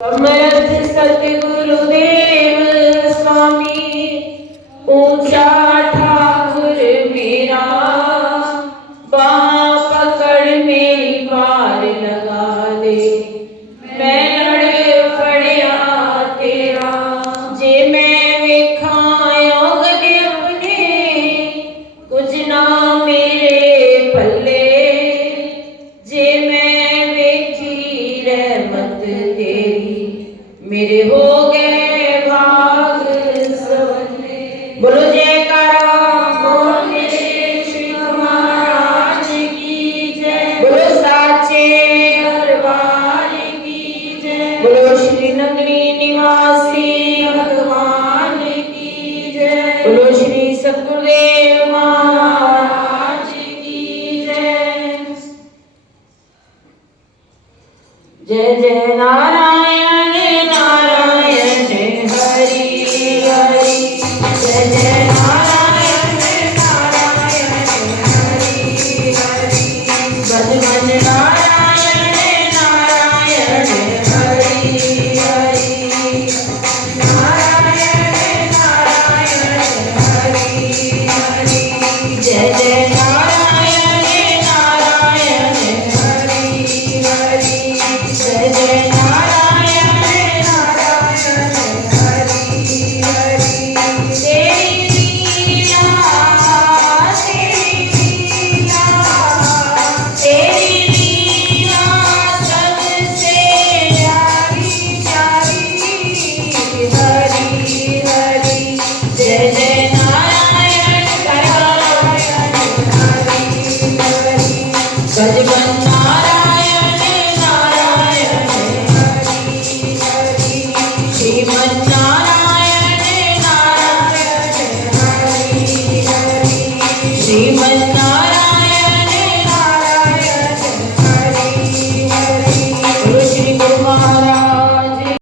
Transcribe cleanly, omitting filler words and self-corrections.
समर्थ सतगुरुदेव स्वामी ऊंचा ठाकुर मेरा बाँ पकड़ मेरी पार लगा दे मैं अड़े फड़िया तेरा जे मैं वेखा योग ने अपने कुछ ना मेरे पल्ले जे मैं वेखी रहमत तेरी मेरे हो गए भाग सवरने। बोलो जयकारा बोल मेरे श्री महाराज की जय। बोलो साचे दरबार की जय। बोलो श्री नगरी निवासी भगवान की जय। बोलो श्री सतगुरुदेव महाराज की जय। जय जय नारायण नारायण हरि हरि जय जय नारायण नारायण हरि हरि भज भज नारायण नारायण हरि हरि नारायण नारायण हरि हरि जय जय नारायण नारायण हरि हरि जय जय नारायण नारायण हरि हरि तेरी लीला सबसे प्यारी प्यारी हरि हरि जय जय नारायण नारायण हरि हरि भज नारायण नारायण हरि हरि श्रीमन नारायण नारायण हरि हरि श्रीमन नारायण